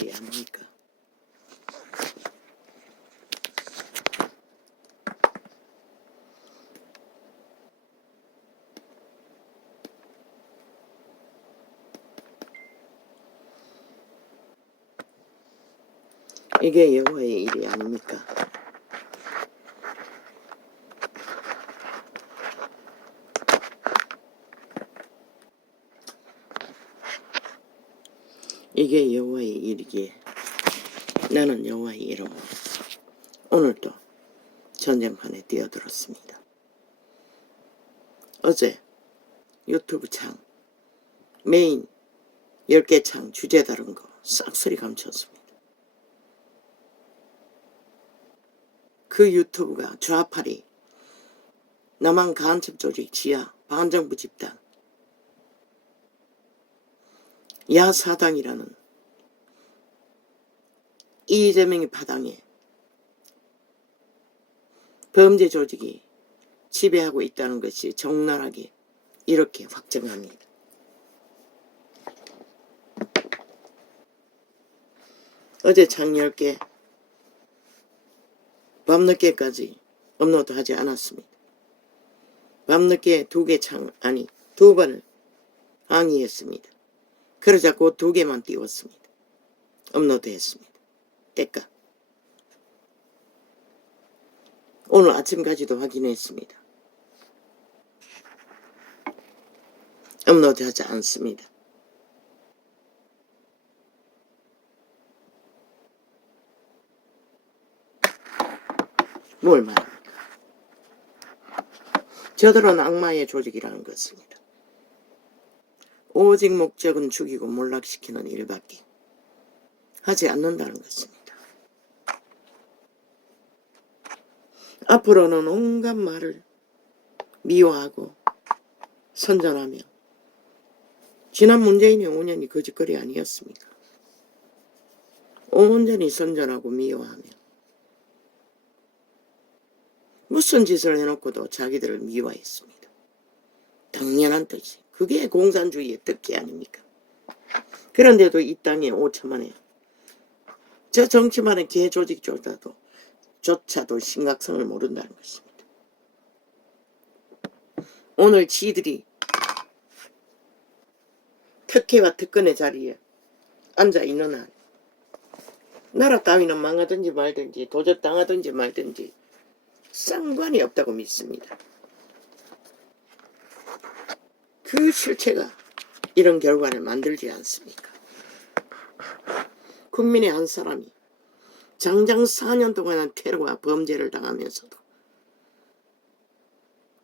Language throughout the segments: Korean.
일이 아닙니까? 이게 여호와의 일이 아닙니까? 이게 여호와의 일이기에 나는 여호와의 이름으로 오늘도 전쟁판에 뛰어들었습니다. 어제 유튜브 창 메인 10개 창 주제 다른 거 싹쓸이 감췄습니다. 그 유튜브가 좌파리 남한 간첩 조직 지하 반정부 집단 야사당이라는 이재명의 파당에 범죄 조직이 지배하고 있다는 것이 적나라하게 이렇게 확정합니다. 어제 창 10개 밤늦게까지 업로드하지 않았습니다. 밤늦게 2개 창 아니 2번을 항의했습니다. 그러자 그 2개만 띄웠습니다. 업로드했습니다. 때까 오늘 아침까지도 확인했습니다. 업로드하지 않습니다. 뭘 말합니까? 저들은 악마의 조직이라는 것입니다. 오직 목적은 죽이고 몰락시키는 일밖에 하지 않는다는 것입니다. 앞으로는 온갖 말을 미워하고 선전하며 지난 문재인의 5년이 거짓거리 아니었습니까? 온전히 선전하고 미워하며 무슨 짓을 해놓고도 자기들을 미워했습니다. 당연한 뜻이 그게 공산주의의 특기 아닙니까? 그런데도 이 땅에 5천만에 저 정치만의 개조직조차도 심각성을 모른다는 것입니다. 오늘 지들이 특혜와 특권의 자리에 앉아있는 한 나라 따위는 망하든지 말든지 도적당하든지 말든지 상관이 없다고 믿습니다. 그 실체가 이런 결과를 만들지 않습니까? 국민의 한 사람이 장장 4년 동안한 테러와 범죄를 당하면서도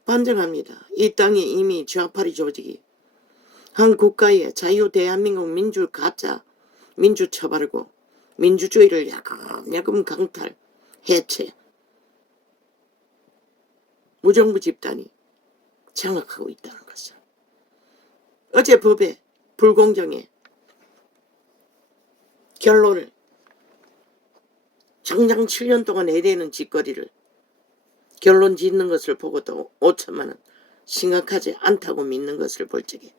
반증합니다. 이 땅에 이미 좌파리 조직이 한 국가의 자유 대한민국 민주 가짜 민주 처벌고 민주주의를 야금야금 강탈 해체 무정부 집단이 장악하고 있다는 것을 어제 법의 불공정의 결론을 장장 7년 동안 해대는 짓거리를 결론 짓는 것을 보고도 5천만원 심각하지 않다고 믿는 것을 볼 적에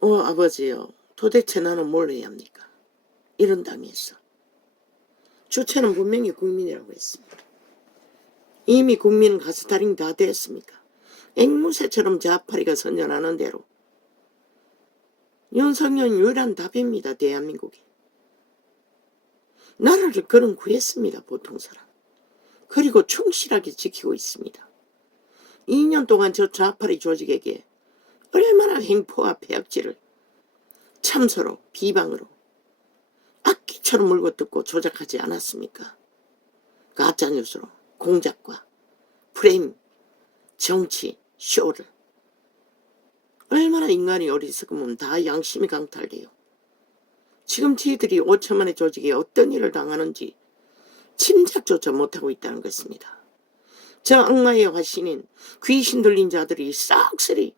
아버지요 도대체 나는 뭘 해야 합니까? 이런 당에서 주체는 분명히 국민이라고 했습니다. 이미 국민은 가스타링 다 됐습니까? 앵무새처럼 좌파리가 선전하는 대로 윤석열 유일한 답입니다. 대한민국이 나라를 그런 구했습니다. 보통 사람. 그리고 충실하게 지키고 있습니다. 2년 동안 저 좌파리 조직에게 얼마나 횡포와 폐악질을 참서로 비방으로 악기처럼 물고 뜯고 조작하지 않았습니까? 가짜뉴스로 공작과 프레임, 정치, 쇼를 얼마나 인간이 어리석으면 다 양심이 강탈돼요. 지금 저희들이 5천만의 조직에 어떤 일을 당하는지 짐작조차 못하고 있다는 것입니다. 저 악마의 화신인 귀신 들린 자들이 싹쓸이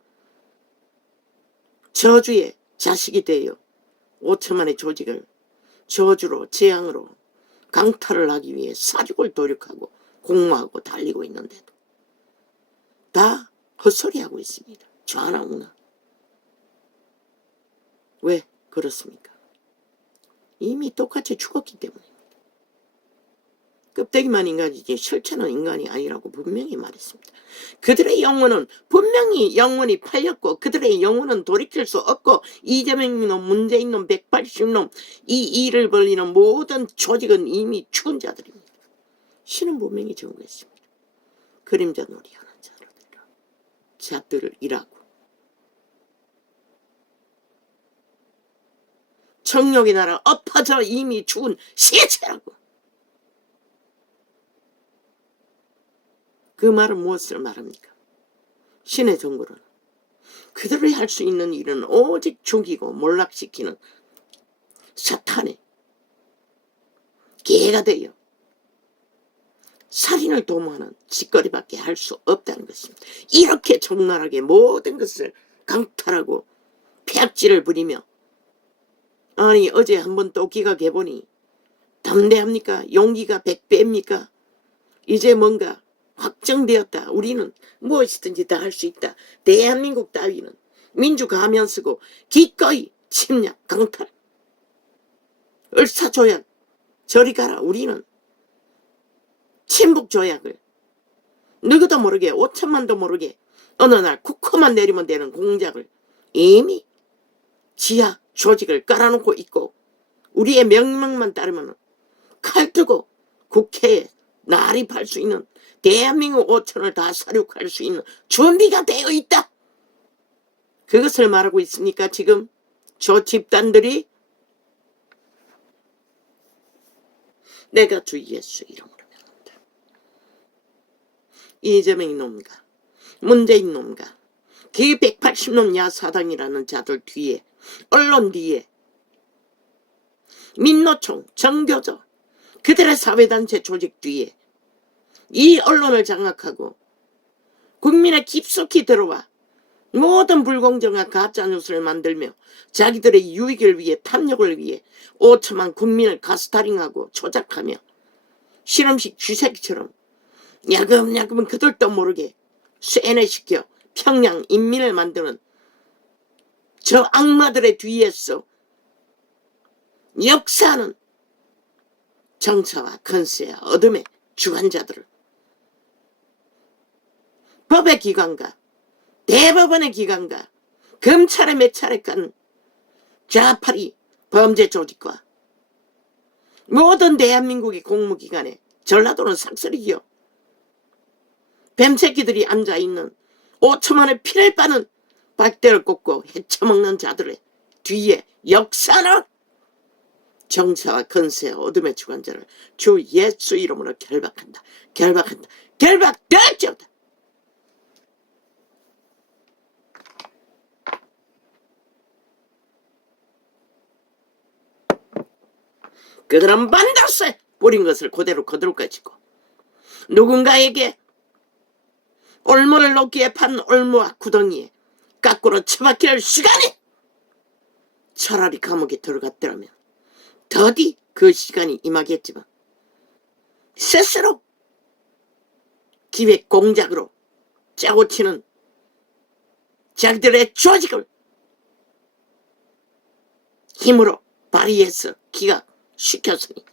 저주의 자식이 되어 5천만의 조직을 저주로 재앙으로 강탈을 하기 위해 사륙을 노력하고 공모하고 달리고 있는데도 다 헛소리하고 있습니다. 좌나 우나. 왜 그렇습니까? 이미 똑같이 죽었기 때문에. 껍데기만 인간이지 실체는 인간이 아니라고 분명히 말했습니다. 그들의 영혼은 분명히 영혼이 팔렸고 그들의 영혼은 돌이킬 수 없고 이재명놈, 문재인놈, 180놈 이 일을 벌리는 모든 조직은 이미 죽은 자들입니다. 신은 분명히 정했습니다. 그림자 놀이하는 자들을 일하고 정욕의 나라 엎어져 이미 죽은 시체라고. 그 말은 무엇을 말합니까? 신의 정보로는 그들이 할 수 있는 일은 오직 죽이고 몰락시키는 사탄의 개가 되어 살인을 도모하는 짓거리밖에 할 수 없다는 것입니다. 이렇게 적나라하게 모든 것을 강탈하고 폐악질을 부리며 아니 어제 한번 또 기각해보니 담대합니까? 용기가 100배입니까? 이제 뭔가 확정되었다. 우리는 무엇이든지 다 할 수 있다. 대한민국 따위는 민주가면 쓰고 기꺼이 침략, 강탈, 을사조약 저리 가라. 우리는 친북조약을 누구도 모르게 5천만도 모르게 어느 날 쿠커만 내리면 되는 공작을 이미 지하 조직을 깔아놓고 있고 우리의 명령만 따르면 칼 뜨고 국회에 난입할 수 있는 대한민국 5천을 다 사륙할 수 있는 준비가 되어 있다. 그것을 말하고 있습니까? 지금 저 집단들이 내가 주 예수 이름으로 명한다. 이재명 놈과 문재인 놈과 그 180놈 야사당이라는 자들 뒤에 언론 뒤에 민노총, 정교조 그들의 사회단체 조직 뒤에 이 언론을 장악하고 국민에 깊숙이 들어와 모든 불공정한 가짜뉴스를 만들며 자기들의 유익을 위해 탐욕을 위해 5천만 국민을 가스타링하고 조작하며 실험식 쥐새끼처럼 야금야금 그들도 모르게 쇠뇌시켜 평양 인민을 만드는 저 악마들의 뒤에서 역사하는 정사와 건세와 어둠의 주관자들을 법의 기관과 대법원의 기관과 검찰의 몇 차례 간 좌파리 범죄 조직과 모든 대한민국의 공무기관에 전라도는 삭슬이기요. 뱀새끼들이 앉아있는 5천만의 피를 빠는 박대를 꽂고 헤쳐먹는 자들의 뒤에 역사는 정사와 건세와 어둠의 주관자를 주 예수 이름으로 결박한다. 결박한다. 결박될지어다. 그들은 반드시 뿌린 것을 그대로 거둘 것이고 누군가에게 올무를 놓기에 판 올무와 구덩이에 까꾸로 처박힐 시간이 차라리 감옥에 들어갔더라면 더디 그 시간이 임하겠지만 스스로 기획 공작으로 짜고 치는 자기들의 조직을 힘으로 발휘해서 기각시켰으니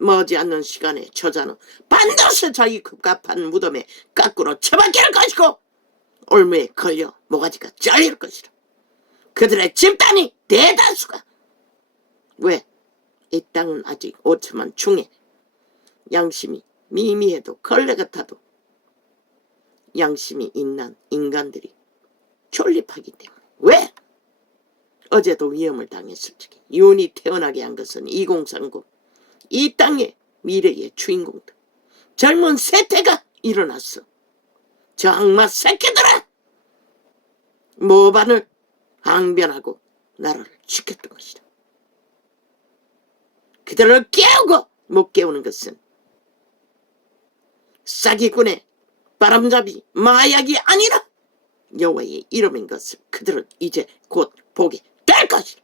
머지않는 시간에 저자는 반드시 자기 급갑한 무덤에 까꾸로 처박힐 것이고 올무에 걸려 모가지가 잘릴 것이라. 그들의 집단이 대다수가 왜? 이 땅은 아직 5천만 중에 양심이 미미해도 걸레 같아도 양심이 있는 인간들이 존립하기 때문에. 왜? 어제도 위험을 당했을 적에 윤이 태어나게 한 것은 2030 이 땅의 미래의 주인공들 젊은 세태가 일어났어. 저 악마 새끼들아 모반을 항변하고 나라를 지켰던 것이다. 그들을 깨우고 못 깨우는 것은 사기꾼의 바람잡이 마약이 아니라 여호와의 이름인 것을 그들은 이제 곧 보게 될 것이다.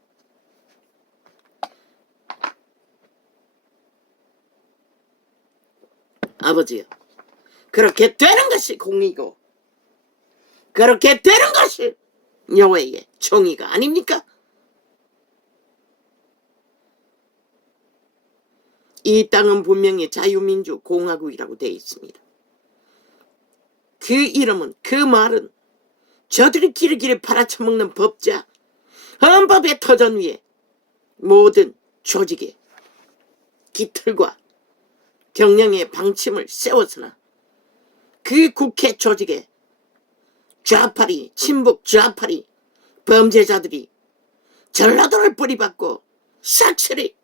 아버지요, 그렇게 되는 것이 공의고 그렇게 되는 것이 여호와의 정의가 아닙니까? 이 땅은 분명히 자유민주공화국이라고 되어 있습니다. 그 이름은, 그 말은 저들이 기르기를 팔아쳐먹는 법자, 헌법의 터전 위에 모든 조직의 기틀과 경영의 방침을 세웠으나 그 국회 조직에 좌파리, 친북 좌파리, 범죄자들이 전라도를 뿌리박고 싹쓸이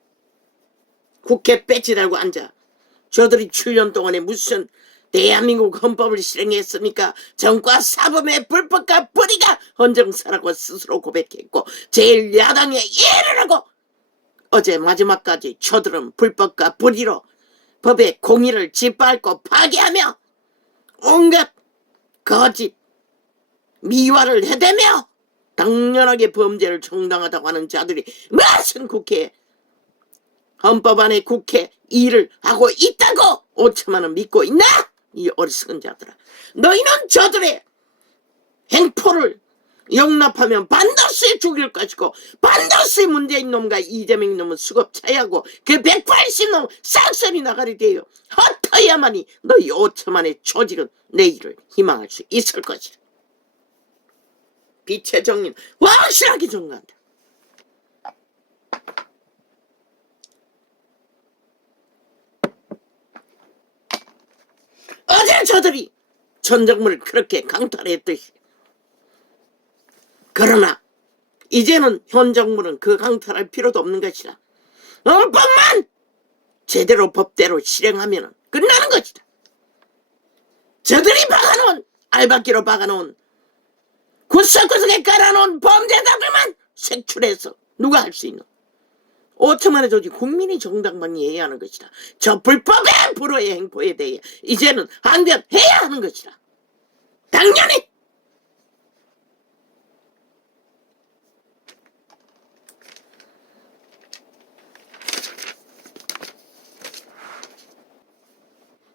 국회 배지 달고 앉아 저들이 7년 동안에 무슨 대한민국 헌법을 실행했습니까? 정과 사범의 불법과 불의가 헌정사라고 스스로 고백했고 제1야당에 이르라고 어제 마지막까지 저들은 불법과 불의로 법의 공의를 짓밟고 파괴하며 온갖 거짓 미화를 해대며 당연하게 범죄를 정당하다고 하는 자들이 무슨 국회에 헌법 안에 국회 일을 하고 있다고 5천만 원 믿고 있나? 이 어리석은 자들아, 너희는 저들의 행포를 용납하면 반드시 죽일 것이고 반드시 문재인 놈과 이재명 놈은 수갑 차야하고 그 180놈 싹쓸이 나가리 되어 헛터야만이 너희 5천만의 조직은 내일을 희망할 수 있을 것이라. 빛의 정리는 확실하게 정한다. 어제 저들이 전정물을 그렇게 강탈했듯이, 그러나 이제는 현 정부는 그 강탈할 필요도 없는 것이다. 헌법만 제대로 법대로 실행하면 끝나는 것이다. 저들이 박아놓은, 알박기로 박아놓은, 구석구석에 깔아놓은 범죄자들만 색출해서 누가 할 수 있는 5천만의 조직 국민이 정당방위 해야 하는 것이다. 저 불법의 불호의 행포에 대해 이제는 항변해야 하는 것이다. 당연히.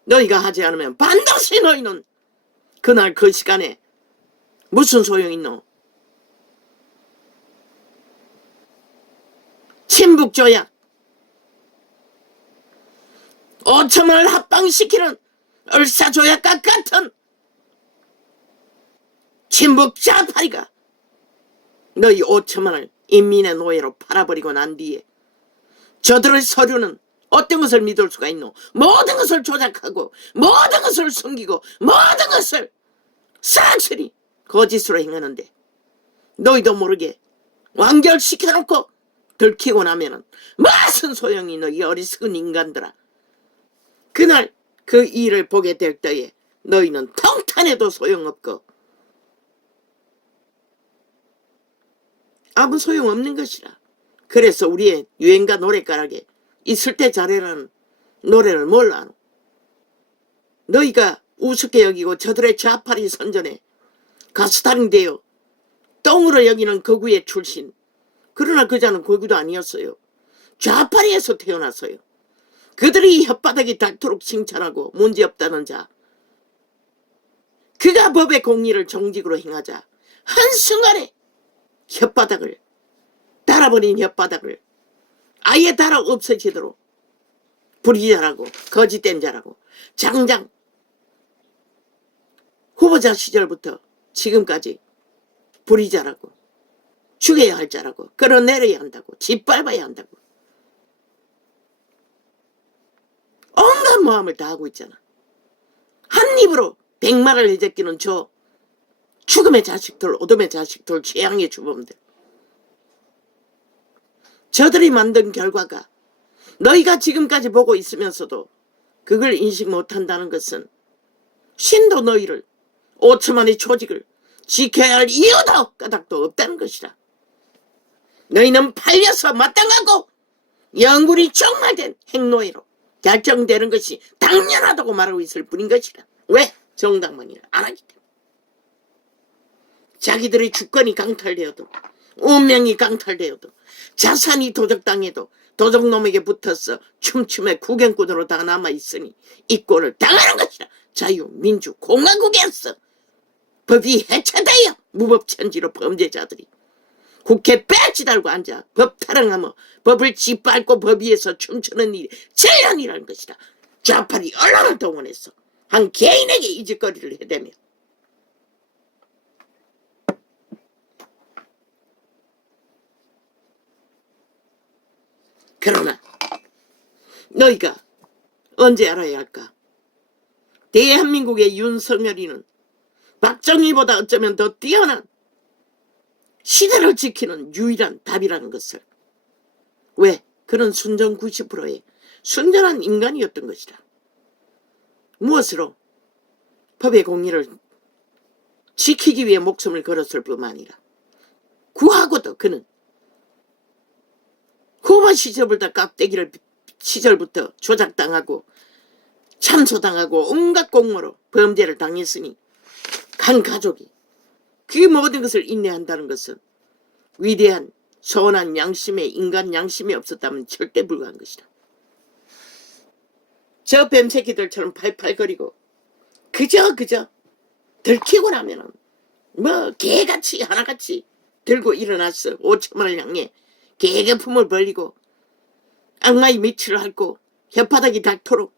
너희가 하지 않으면 반드시 너희는 그날 그 시간에 무슨 소용 있노? 친북조약 5천만을 합방시키는 을사조약과 같은 친북 좌파리가 너희 5천만을 인민의 노예로 팔아버리고 난 뒤에 저들의 서류는 어떤 것을 믿을 수가 있노? 모든 것을 조작하고 모든 것을 숨기고 모든 것을 싹쓸이 거짓으로 행하는데 너희도 모르게 완결시켜놓고 들키고 나면은 무슨 소용이 너희 어리석은 인간들아. 그날 그 일을 보게 될 때에 너희는 통탄해도 소용없고 아무 소용없는 것이라. 그래서 우리의 유행가 노래가락에 있을 때 잘해라는 노래를 몰라. 너희가 우습게 여기고 저들의 좌파리 선전에 가스타링 되어 똥으로 여기는 거구의 출신. 그러나 그자는 거구도 아니었어요. 좌파리에서 태어났어요. 그들이 혓바닥이 닳도록 칭찬하고 문제없다는 자, 그가 법의 공의를 정직으로 행하자 한순간에 혓바닥을, 달아버린 혓바닥을 아예 달아 없어지도록 불의자라고 거짓된 자라고 장장 후보자 시절부터 지금까지 불의자라고 죽여야 할 자라고 끌어내려야 한다고 짓밟아야 한다고 온갖 모함을 다 하고 있잖아. 한 입으로 100마를 해제끼는 저 죽음의 자식들, 어둠의 자식들, 재앙의 주범들. 저들이 만든 결과가 너희가 지금까지 보고 있으면서도 그걸 인식 못한다는 것은 신도 너희를 5천만의 조직을 지켜야 할 이유도 까닭도 없다는 것이라. 너희는 팔려서 마땅하고 영굴이 종말된 행노예로 결정되는 것이 당연하다고 말하고 있을 뿐인 것이라. 왜? 정당방위를 안 하기 때문에. 자기들의 주권이 강탈되어도 운명이 강탈되어도 자산이 도적당해도 도적놈에게 붙어서 춤춤의 구경꾼으로 다 남아있으니 이 꼴을 당하는 것이라. 자유민주공화국이었어. 법이 해체되어 무법천지로 범죄자들이 국회 배지 달고 앉아 법 타령하며 법을 짓밟고 법 위에서 춤추는 일이 재난이라는 것이다. 좌파리 언론을 동원해서 한 개인에게 이 짓거리를 해대며 그러나 너희가 언제 알아야 할까? 대한민국의 윤석열이는 박정희보다 어쩌면 더 뛰어난 시대를 지키는 유일한 답이라는 것을. 왜? 그는 순전 90%의 순전한 인간이었던 것이다. 무엇으로? 법의 공의를 지키기 위해 목숨을 걸었을 뿐만 아니라 구하고도 그는 후보 시절부터 조작당하고 참소당하고 온갖 공모로 범죄를 당했으니 간 가족이 그 모든 것을 인내한다는 것은 위대한 선한 양심에 인간 양심이 없었다면 절대 불가한 것이다. 저 뱀새끼들처럼 팔팔거리고 그저 들키고 나면은 뭐 개같이 하나같이 들고 일어났어. 5천만 원을 향해 개거품을 벌리고 악마의 밑을 핥고 혓바닥이 닳도록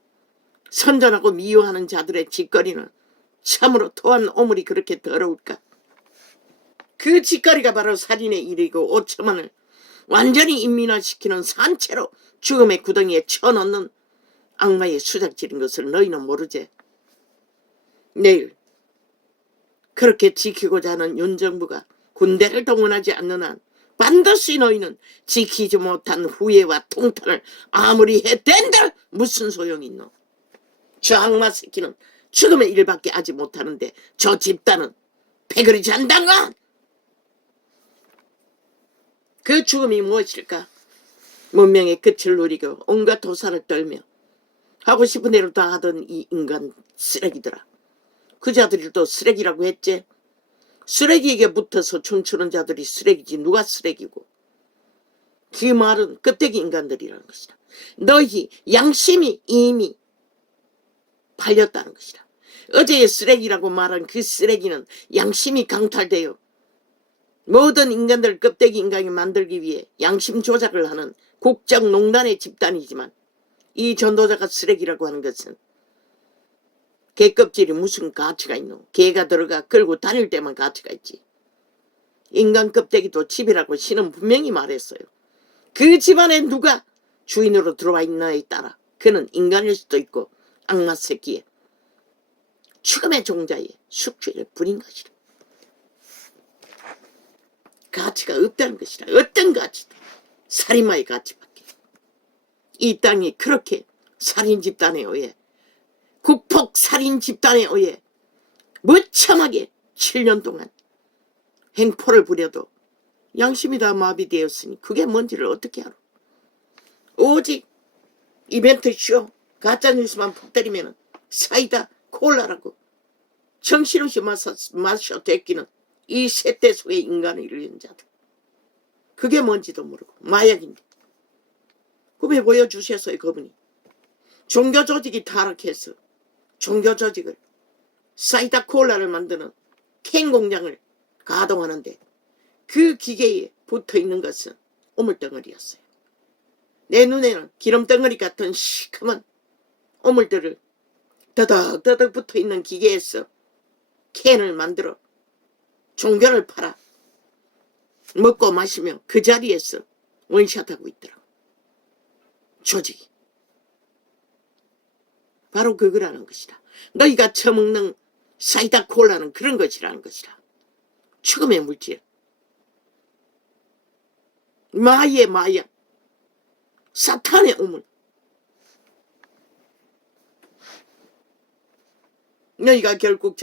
선전하고 미워하는 자들의 짓거리는 참으로 토한 오물이 그렇게 더러울까? 그 짓거리가 바로 살인의 일이고 5천만을 완전히 인민화시키는 산채로 죽음의 구덩이에 쳐넣는 악마의 수작질인 것을 너희는 모르지. 내일 그렇게 지키고자 하는 윤정부가 군대를 동원하지 않는 한 반드시 너희는 지키지 못한 후회와 통탄을 아무리 해댄들 무슨 소용이 있노? 저 악마 새끼는 죽음의 일밖에 하지 못하는데 저 집단은 패거리 잔당아! 그 죽음이 무엇일까? 문명의 끝을 누리고 온갖 도사를 떨며 하고 싶은 대로 다 하던 이 인간 쓰레기들아. 그 자들이 또 쓰레기라고 했지? 쓰레기에게 붙어서 춤추는 자들이 쓰레기지 누가 쓰레기고. 그 말은 껍데기 인간들이라는 것이다. 너희 양심이 이미 팔렸다는 것이다. 어제의 쓰레기라고 말한 그 쓰레기는 양심이 강탈되어 모든 인간들 껍데기 인간이 만들기 위해 양심 조작을 하는 국정농단의 집단이지만 이 전도자가 쓰레기라고 하는 것은 개 껍질이 무슨 가치가 있노? 개가 들어가 끌고 다닐 때만 가치가 있지. 인간 껍데기도 집이라고 신은 분명히 말했어요. 그 집안에 누가 주인으로 들어와 있나에 따라 그는 인간일 수도 있고 악마 새끼의 죽음의 종자의 숙주일 뿐인 것이다. 가치가 없다는 것이다. 어떤 가치다. 살인마의 가치밖에. 이 땅이 그렇게 살인 집단에 의해 국폭 살인 집단에 의해 무참하게 7년 동안 행포를 부려도 양심이 다 마비되었으니 그게 뭔지를 어떻게 알아? 오직 이벤트 쇼 가짜뉴스만 푹 때리면 사이다 콜라라고 정신없이 마셔 대끼는 이 세대 속의 인간을 이루는 자들. 그게 뭔지도 모르고 마약인데. 그왜 보여주셨어요 그분이. 종교 조직이 타락해서 종교 조직을 사이다 콜라를 만드는 캔 공장을 가동하는데 그 기계에 붙어있는 것은 오물덩어리였어요. 내 눈에는 기름덩어리 같은 시커먼 오물들을 더덕더덕 붙어있는 기계에서 캔을 만들어 종교를 팔아 먹고 마시며 그 자리에서 원샷하고 있더라고. 조직이. 바로 그거라는 것이다. 너희가 처먹는 사이다 콜라는 그런 것이라는 것이다. 죽음의 물질. 마의 마약. 사탄의 우물. 너희가 결국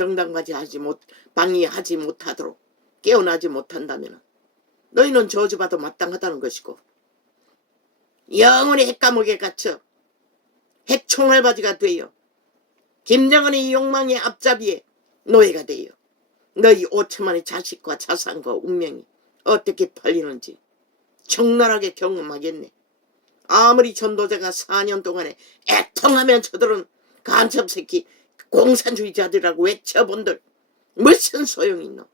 방해하지 못하도록 깨어나지 못한다면 너희는 저주받아 마땅하다는 것이고 영원히 핵감옥에 갇혀 핵총알바지가 되어 김정은의 욕망의 앞잡이에 노예가 되어 너희 5천만의 자식과 자산과 운명이 어떻게 팔리는지 적나라하게 경험하겠네. 아무리 전도자가 4년 동안에 애통하면 저들은 간첩새끼 공산주의자들이라고 외쳐본들 무슨 소용이 있노?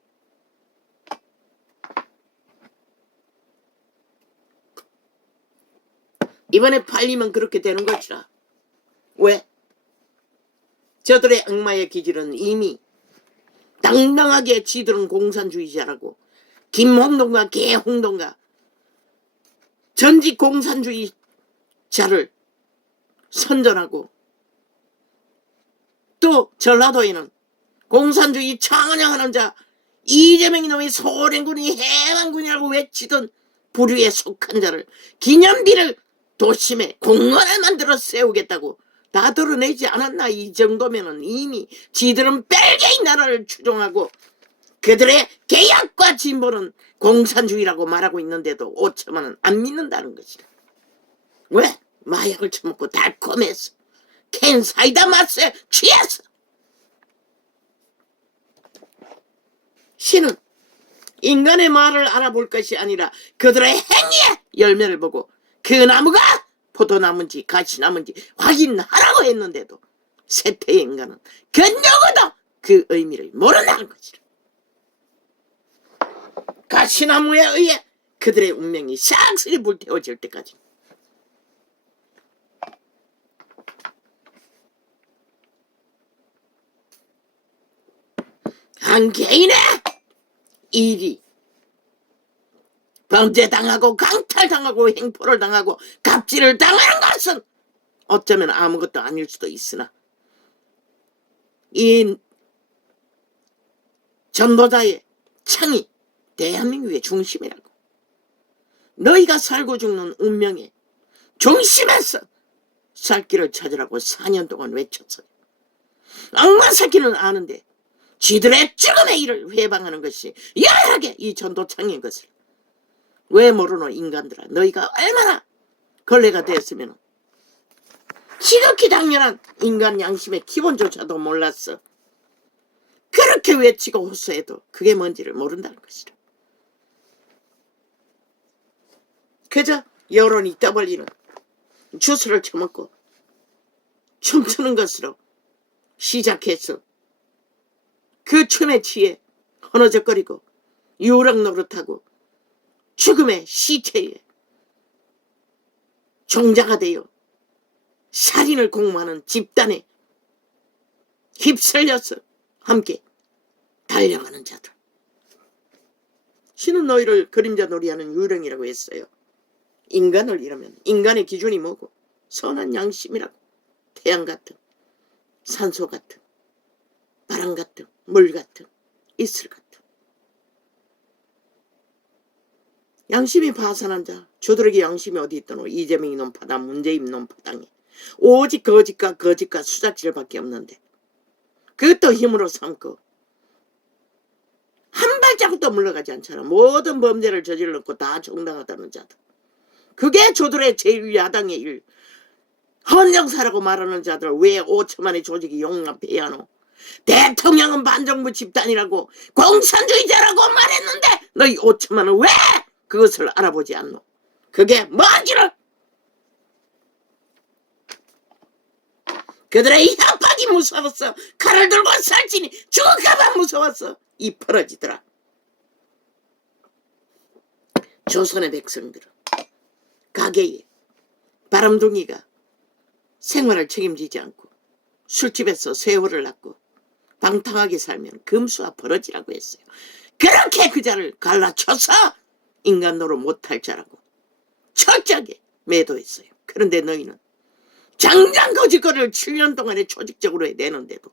이번에 팔리면 그렇게 되는 것이라. 왜? 저들의 악마의 기질은 이미 당당하게 지들은 공산주의자라고 김홍동과 개홍동과 전직 공산주의자를 선전하고 또 전라도에는 공산주의 찬양하는 자 이재명 이놈의 소련군이 해방군이라고 외치던 부류에 속한 자를 기념비를 도심에 공원을 만들어 세우겠다고 다 드러내지 않았나. 이 정도면은 이미 지들은 벨기에 나라를 추종하고 그들의 개혁과 진보는 공산주의라고 말하고 있는데도 5천만은 안 믿는다는 것이다. 왜? 마약을 처먹고 달콤해서 캔 사이다 맛에 취해서. 신은 인간의 말을 알아볼 것이 아니라 그들의 행위의 열매를 보고 그 나무가 포도나무인지 가시나무인지 확인하라고 했는데도 세태의 인간은 그 누구도 그 의미를 모른다는 것이다. 가시나무에 의해 그들의 운명이 싹쓸이 불태워질 때까지. 한 개인의 일이 범죄당하고 강탈당하고 행포를 당하고 갑질을 당하는 것은 어쩌면 아무것도 아닐 수도 있으나 이 전도자의 창이 대한민국의 중심이라고. 너희가 살고 죽는 운명의 중심에서 살 길을 찾으라고 4년 동안 외쳤어요. 악마 새끼는 아는데 지들의 죽음의 일을 회방하는 것이 여하게 이 전도창인 것을 왜 모르노. 인간들아, 너희가 얼마나 걸레가 됐으면 지극히 당연한 인간 양심의 기본조차도 몰랐어. 그렇게 외치고 호소해도 그게 뭔지를 모른다는 것이다. 그저 여론이 떠벌리는 주스를 처먹고 춤추는 것으로 시작해서 그 춤에 취해 허너적거리고 유락 노릇하고 죽음의 시체에 종자가 되어 살인을 공모하는 집단에 휩쓸려서 함께 달려가는 자들. 신은 너희를 그림자 놀이하는 유령이라고 했어요. 인간을 이러면 인간의 기준이 뭐고? 선한 양심이라고. 태양 같은, 산소 같은, 바람 같은, 물 같은, 이슬 같은. 양심이 파산한 자, 저들에게 양심이 어디 있더노. 이재명이 놈파당, 문재인 놈파당에 오직 거짓과 수작질밖에 없는데 그것도 힘으로 삼고 한 발자국도 물러가지 않잖아. 모든 범죄를 저질렀고 다 정당하다는 자들. 그게 저들의 제1야당의 일. 헌정사라고 말하는 자들 왜 5천만의 조직이 용납해야 하노. 대통령은 반정부 집단이라고 공산주의자라고 말했는데 너희 5천만은 왜 그것을 알아보지 않노. 그게 뭔지를. 그들의 협박이 무서웠어. 칼을 들고 살찌니 죽을까봐 무서웠어. 이 벌어지더라. 조선의 백성들은 가게에 바람둥이가 생활을 책임지지 않고 술집에서 세월을 낳고 방탕하게 살면 금수와 버러지라고 했어요. 그렇게 그 자를 갈라쳐서 인간 노릇 못할 자라고 철저하게 매도했어요. 그런데 너희는 장장 거짓거리를 7년 동안에 조직적으로 해내는데도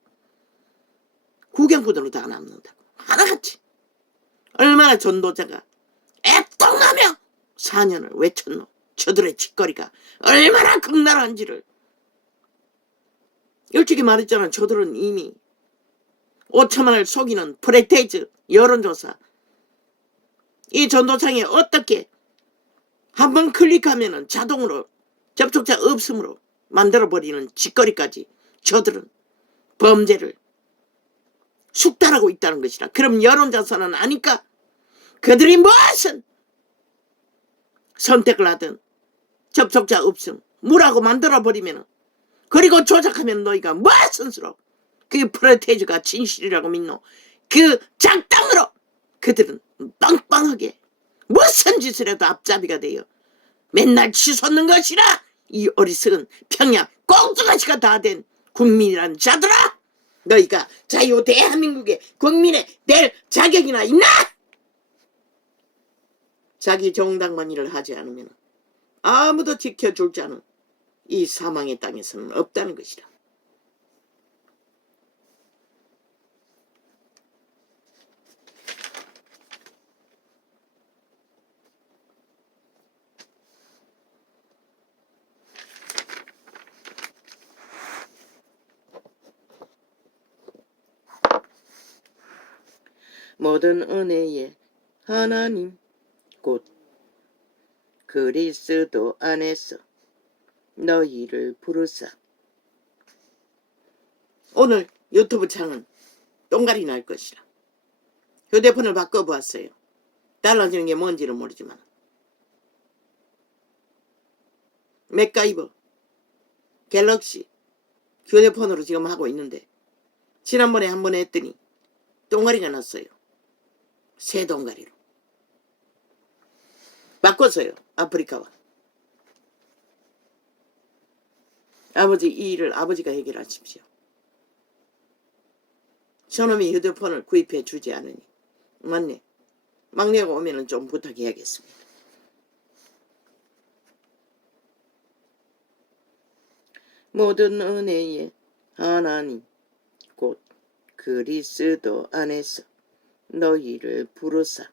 구경꾼으로 다 남는다고. 하나같이. 얼마나 전도자가 애통하며 4년을 외쳤노. 저들의 짓거리가 얼마나 극랄한지를. 일찍이 말했잖아. 저들은 이미 5천만을 속이는 프레테이즈 여론조사 이 전도창에 어떻게 한번 클릭하면 자동으로 접촉자 없음으로 만들어버리는 짓거리까지 저들은 범죄를 숙달하고 있다는 것이라. 그럼 여론조사는 아니까 그들이 무엇은 선택을 하든 접촉자 없음 무라고 만들어버리면 그리고 조작하면 너희가 무엇은 수로 그 프레테이즈가 진실이라고 믿노. 그 작당으로 그들은 빵빵하게 무슨 짓을 해도 앞잡이가 되어 맨날 치솟는 것이라. 이 어리석은 평양 꽁두가시가 다 된 국민이란 자들아, 너희가 자유 대한민국의 국민이 될 자격이나 있나? 자기 정당만 일을 하지 않으면 아무도 지켜줄 자는 이 사망의 땅에서는 없다는 것이다. 모든 은혜의 하나님 곧 그리스도 안에서 너희를 부르사. 오늘 유튜브 창은 똥갈이 날 것이라. 휴대폰을 바꿔보았어요. 달라지는 게 뭔지는 모르지만 맥가이버 갤럭시 휴대폰으로 지금 하고 있는데 지난번에 한 번 했더니 똥가리가 났어요. 새 똥가리로 바꿨어요. 아프리카와. 아버지, 이 일을 아버지가 해결하십시오. 저놈이 휴대폰을 구입해 주지 않으니 맞네. 막내가 오면은 좀 부탁해야겠습니다. 모든 은혜의 하나님 곧 그리스도 안에서 너희를 부르사.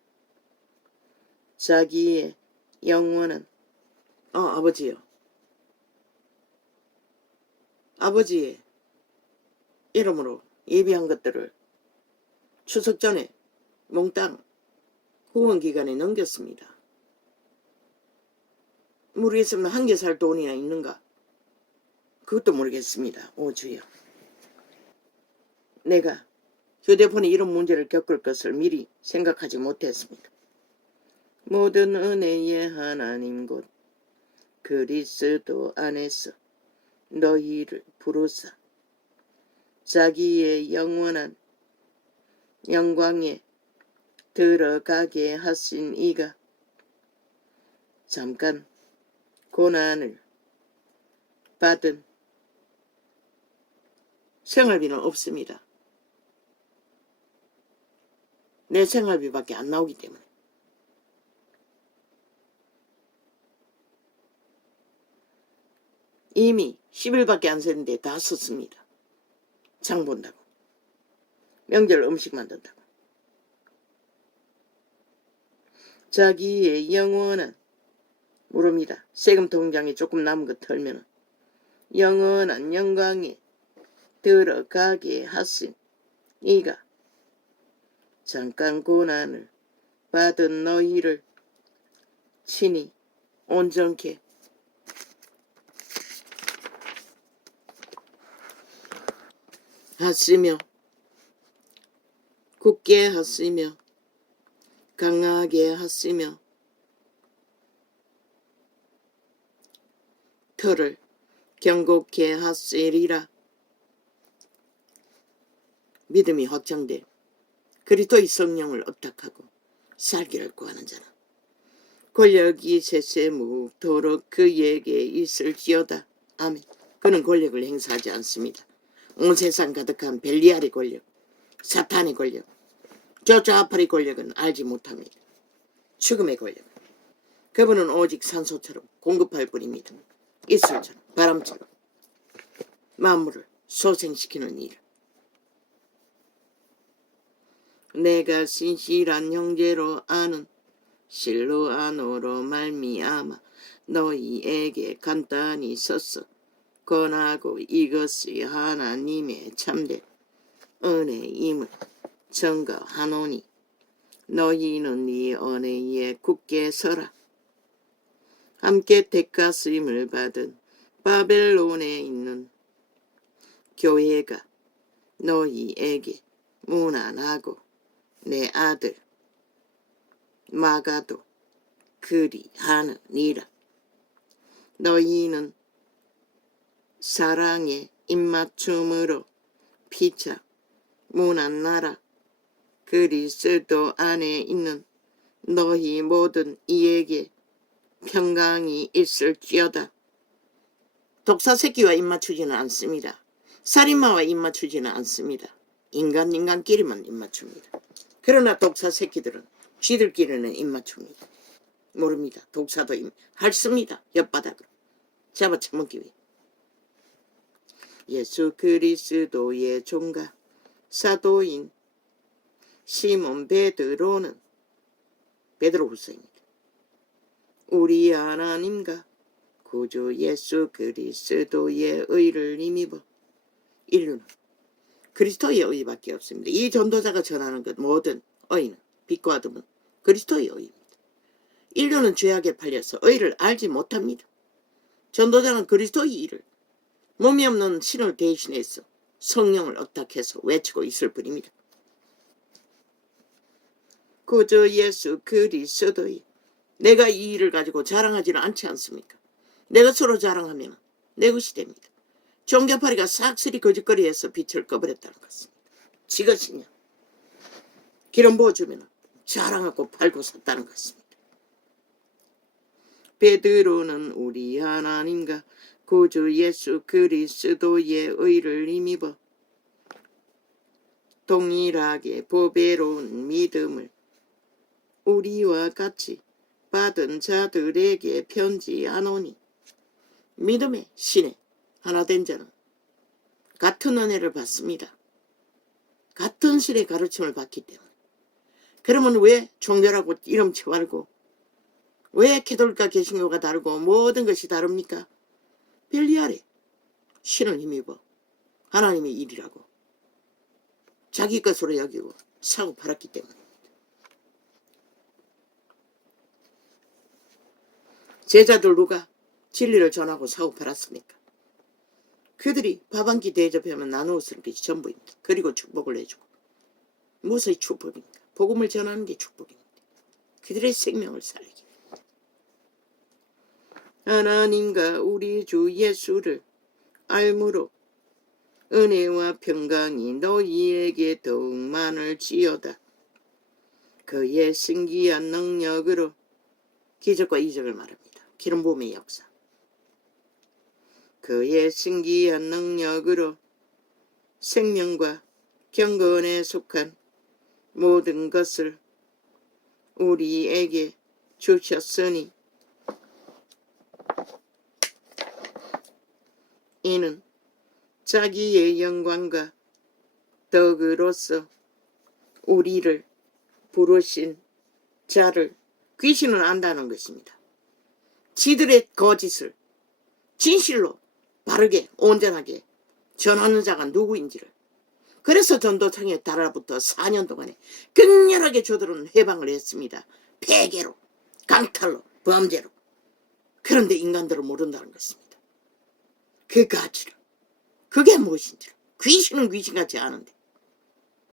자기의 영원한 아버지요. 아버지의 이름으로 예비한 것들을 추석 전에 몽땅 후원기관에 넘겼습니다. 모르겠으면 한 개 살 돈이나 있는가? 그것도 모르겠습니다. 오 주여. 내가 휴대폰에 이런 문제를 겪을 것을 미리 생각하지 못했습니다. 모든 은혜의 하나님 곧 그리스도 안에서 너희를 부르사. 자기의 영원한 영광에 들어가게 하신 이가 잠깐 고난을 받은 생활비는 없습니다. 내 생활비밖에 안 나오기 때문에. 이미 10일밖에 안 됐는데 다 썼습니다. 장 본다고. 명절 음식 만든다고. 자기의 영원한 모릅니다. 세금 통장에 조금 남은 거 털면 영원한 영광에 들어가게 하신 이가 잠깐 고난을 받은 너희를 친히 온전케 하시며 굳게 하시며 강하게 하시며 털을 견고케 하시리라. 믿음이 확정돼 그리스도의 성령을 업탁하고 살기를 구하는 자는 권력이 세세무도록 그에게 있을지어다. 아멘. 그는 권력을 행사하지 않습니다. 온 세상 가득한 벨리알의 권력, 사탄의 권력, 저 좌파의 권력은 알지 못합니다. 죽음의 권력. 그분은 오직 산소처럼 공급할 뿐입니다. 이슬처럼, 바람처럼 만물을 소생시키는 일. 내가 신실한 형제로 아는 실로아노로 말미암아 너희에게 간단히 써서 권하고 이것이 하나님의 참된 은혜임을 증거하노니 너희는 이 은혜에 굳게 서라. 함께 택하심을 받은 바벨론에 있는 교회가 너희에게 문안하고 내 아들 마가도 그리하느니라. 너희는 사랑의 입맞춤으로 피차 문안하라. 그리스도 안에 있는 너희 모든 이에게 평강이 있을지어다. 독사 새끼와 입맞추지는 않습니다. 살인마와 입맞추지는 않습니다. 인간끼리만 입맞춥니다. 그러나 독사 새끼들은 쥐들끼리는 입맞춥니다. 모릅니다. 독사도 핥습니다. 엿바닥으로 잡아쳐먹기 위해. 예수 그리스도의 종가 사도인 시몬 베드로는 베드로후서입니다. 우리 하나님과 구주 예수 그리스도의 의를 힘입어. 인류는 그리스도의 의밖에 없습니다. 이 전도자가 전하는 것 모든 의는 빛과 어둠은 그리스도의 의입니다. 인류는 죄악에 팔려서 의를 알지 못합니다. 전도자는 그리스도의 일을 몸이 없는 신을 대신해서 성령을 의탁해서 외치고 있을 뿐입니다. 구주 예수 그리스도의 내가 이 일을 가지고 자랑하지는 않지 않습니까? 내가 서로 자랑하면 내 것이 됩니다. 종교파리가 싹쓸이 거짓거리해서 빛을 꺼버렸다는 것입니다. 지 것이냐? 기름 부어주면 자랑하고 팔고 샀다는 것입니다. 베드로는 우리 하나님과 구주 예수 그리스도의 의를 힘입어 동일하게 보배로운 믿음을 우리와 같이 받은 자들에게 편지하노니. 믿음의 신에 하나 된 자는 같은 은혜를 받습니다. 같은 신의 가르침을 받기 때문에. 그러면 왜 종교라고 이름 쳐말고 왜 캐톨릭과 개신교가 다르고 모든 것이 다릅니까? 별리 아래 신을 힘입어 하나님의 일이라고 자기 것으로 여기고 사고 팔았기 때문에. 제자들 누가 진리를 전하고 사고 팔았습니까? 그들이 밥 한 끼 대접하면 나누어 쓰는 것이 전부입니다. 그리고 축복을 해주고. 무엇의 축복입니까? 복음을 전하는 게 축복입니다. 그들의 생명을 살리기 위해. 하나님과 우리 주 예수를 알므로 은혜와 평강이 너희에게 더욱 많을지어다. 그의 신기한 능력으로 기적과 이적을 말합니다. 기름 부음의 역사. 그의 신기한 능력으로 생명과 경건에 속한 모든 것을 우리에게 주셨으니 이는 자기의 영광과 덕으로서 우리를 부르신 자를 귀신은 안다는 것입니다. 지들의 거짓을 진실로 바르게 온전하게 전하는 자가 누구인지를. 그래서 전도창에 달아붙어 4년 동안에 격렬하게 저들은 해방을 했습니다. 폐계로, 강탈로, 범죄로. 그런데 인간들은 모른다는 것입니다. 그 가치를, 그게 무엇인지를. 귀신은 귀신같이 아는데